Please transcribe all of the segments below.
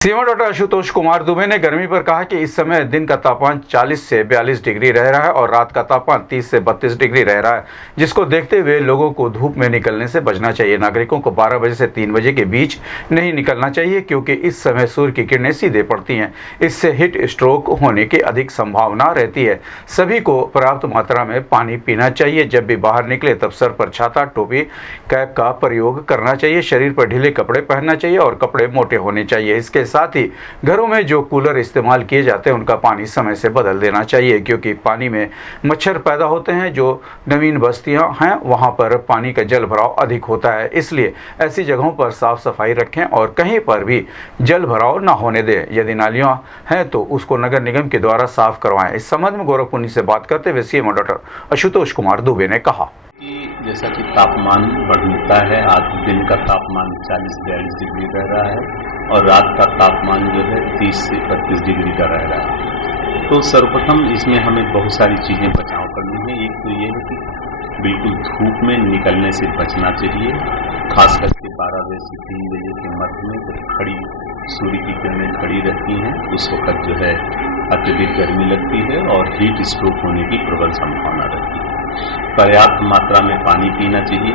CM doctor Ashutosh Kumar Dubey ने गर्मी पर कहा कि इस समय दिन का तापमान 40 से 42 डिग्री रह रहा है और रात का तापमान 30 से 32 डिग्री रह रहा है, जिसको देखते हुए लोगों को धूप में निकलने से बचना चाहिए। नागरिकों को 12 बजे से 3 बजे के बीच नहीं निकलना चाहिए, क्योंकि इस समय सूर्य की किरणें सीधे पड़ती हैं। इससे हीट स्ट्रोक होने की अधिक संभावना रहती है। सभी को पर्याप्त मात्रा में पानी पीना चाहिए। जब भी बाहर निकले तब सर पर छाता, टोपी, कैप का प्रयोग करना चाहिए। शरीर पर ढीले कपड़े पहनना चाहिए और कपड़े मोटे होने चाहिए। इसके साथ ही घरों में जो कूलर इस्तेमाल किए जाते हैं उनका पानी समय से बदल देना चाहिए, क्योंकि पानी में मच्छर पैदा होते हैं। जो नवीन बस्तियां हैं वहां पर पानी का जल भराव अधिक होता है, इसलिए ऐसी जगहों पर साफ सफाई रखें और कहीं पर भी जल भराव न होने दें। यदि नालियां हैं तो उसको नगर निगम के द्वारा साफ करवाएं। इस संबंध में गोरखपुर से बात करते हुए सीएम डॉक्टर आशुतोष कुमार दुबे ने कहा जैसा कि तापमान बढ़ता है, आज दिन का तापमान 40-42 डिग्री रह रहा है और रात का तापमान जो है 30 से 32 डिग्री का रह रहा है। तो सर्वप्रथम इसमें हमें बहुत सारी चीज़ें बचाव करनी है। एक तो ये है कि बिल्कुल धूप में निकलने से बचना चाहिए, खास करके 12 बजे से 3 बजे के मध्य में जब खड़ी सूर्य की किरणें खड़ी रहती हैं उस वक्त जो है अत्यधिक गर्मी लगती है और हीट स्ट्रोक होने की प्रबल संभावना रहती है। पर्याप्त मात्रा में पानी पीना चाहिए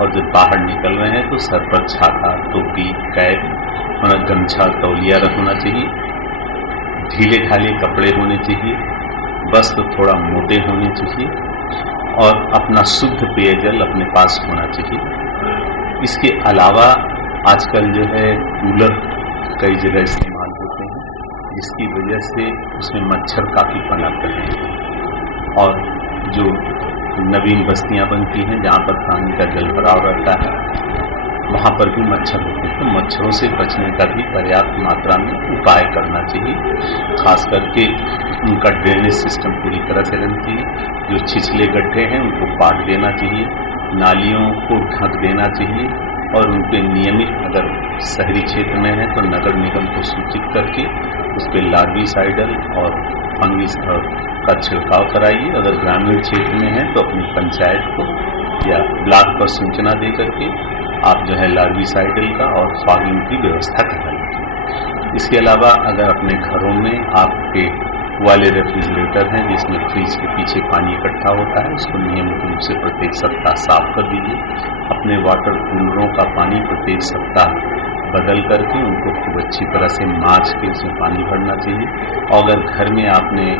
और जब बाहर निकल रहे हैं तो सर पर छाता, टोपी, कैप, गमछा, तौलिया रखना चाहिए। ढीले ढाले कपड़े होने चाहिए, वस्त्र थोड़ा मोटे होने चाहिए और अपना शुद्ध पेयजल अपने पास होना चाहिए। इसके अलावा आजकल जो है कूलर कई जगह इस्तेमाल होते हैं, जिसकी वजह से उसमें मच्छर काफ़ी पनप रहे हैं और जो नवीन बस्तियां बनती हैं जहाँ पर पानी का जल भराव रहता है वहाँ पर भी मच्छर होते हैं। तो मच्छरों से बचने का भी पर्याप्त मात्रा में उपाय करना चाहिए। खास करके उनका ड्रेनेज सिस्टम पूरी तरह से रहना चाहिए। जो छिछले गड्ढे हैं उनको पाट देना चाहिए, नालियों को ढक देना चाहिए और उनके नियमित, अगर शहरी क्षेत्र में है तो नगर निगम को सूचित करके उस पर लार्विसाइडल और फंगिस का छिड़काव कराइए। अगर ग्रामीण क्षेत्र में है तो अपनी पंचायत को या ब्लॉक पर सूचना दे करके आप जो है लार्विसाइडल का और फॉगिंग की व्यवस्था कराइए। इसके अलावा अगर अपने घरों में आपके वाले रेफ्रिजरेटर हैं जिसमें फ्रिज के पीछे पानी इकट्ठा होता है, उसको नियमित रूप से प्रत्येक सप्ताह साफ कर दीजिए। अपने वाटर कूलरों का पानी प्रत्येक सप्ताह बदल करके उनको खूब अच्छी तरह से माँज के उसमें पानी भरना चाहिए। और अगर घर में आपने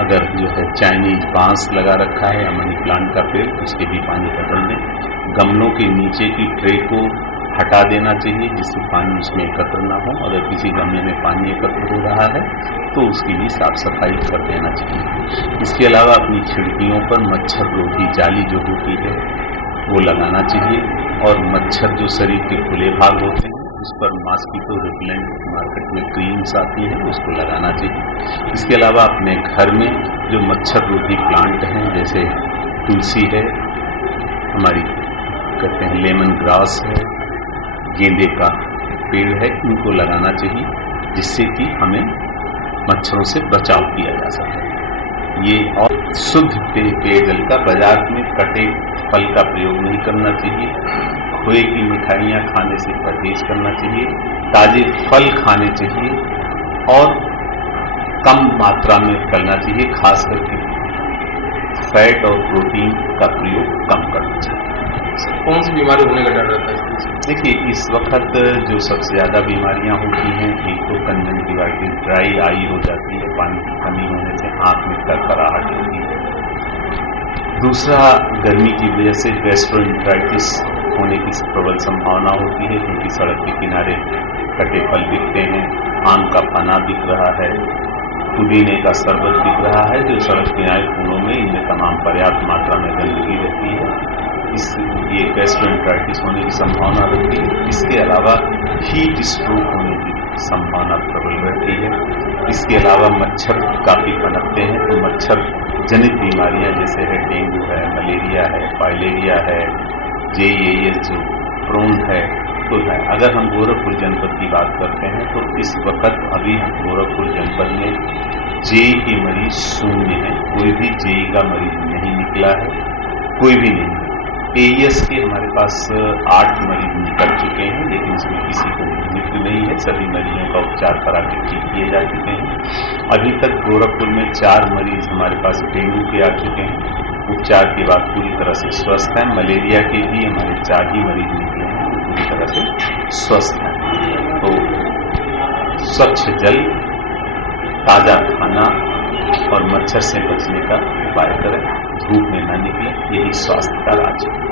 अगर जो है चाइनीज बांस लगा रखा है या मनी प्लांट का पेड़, उसके भी पानी बदल दें। गमलों के नीचे की ट्रे को हटा देना चाहिए जिससे पानी उसमें एकत्र ना हो। अगर किसी गमले में पानी एकत्र हो रहा है तो उसकी भी साफ सफाई कर देना चाहिए। इसके अलावा अपनी खिड़कियों पर मच्छर रोधी जाली जो होती है वो लगाना चाहिए और मच्छर जो शरीर के खुले भाग होते हैं उस पर मॉस्किटो रिपेलेंट मार्केट में क्रीम्स आती हैं उसको लगाना चाहिए। इसके अलावा अपने घर में जो मच्छर रोधी प्लांट हैं जैसे तुलसी है, हमारी कहते हैं लेमन ग्रास है, गेंदे का पेड़ है, इनको लगाना चाहिए जिससे कि हमें मच्छरों से बचाव किया जा सके। ये और शुद्ध पेयजल का, बाजार में कटे फल का प्रयोग नहीं करना चाहिए। खोए की मिठाइयाँ खाने से परहेज करना चाहिए। ताजे फल खाने चाहिए और कम मात्रा में करना चाहिए। खास करके फैट और प्रोटीन का प्रयोग कम करना चाहिए। कौन सी बीमारी होने का डर रहता है? देखिए, इस वक्त जो सबसे ज़्यादा बीमारियां होती हैं, एक तो कंजंक्टिवाइटिस, ड्राई आई हो जाती है, पानी की कमी होने से आँख में करकराहट होती है। दूसरा, गर्मी की वजह से गैस्ट्रोएंटेराइटिस होने की प्रबल संभावना होती है, क्योंकि सड़क के किनारे कटे फल बिकते हैं, आम का पना बिक रहा है, पुदीने का शरबत बिक रहा है, जो सड़क किनारे फूलों में इनमें तमाम पर्याप्त मात्रा में गंदगी रहती है। ये गैस्ट्रोएंटेराइटिस होने की संभावना रहती है। इसके अलावा हीट स्ट्रोक होने की संभावना प्रबल रहती है। इसके अलावा मच्छर काफ़ी पनपते हैं, तो मच्छर जनित बीमारियां जैसे है डेंगू है, मलेरिया है, फाइलेरिया है, JEAS जो प्रोन है तो है। अगर हम गोरखपुर जनपद की बात करते हैं तो इस वक्त अभी गोरखपुर जनपद में जेई के मरीज शून्य हैं। कोई भी जेई का मरीज नहीं निकला है, कोई भी नहीं। एईएस के हमारे पास 8 मरीज निकल चुके हैं, लेकिन इसमें किसी को मृत्यु नहीं है। सभी मरीजों का उपचार करा के ठीक किए जा चुके हैं। अभी तक गोरखपुर में 4 मरीज हमारे पास डेंगू के आ चुके हैं, उपचार के बाद पूरी तरह से स्वस्थ हैं। मलेरिया के भी हमारे 4 ही मरीज निकले हैं, वो पूरी तरह से स्वस्थ हैं। तो स्वच्छ जल, ताज़ा खाना और मच्छर से बचने का उपाय करें, धूप में न निकले, यही स्वास्थ्य का राज है।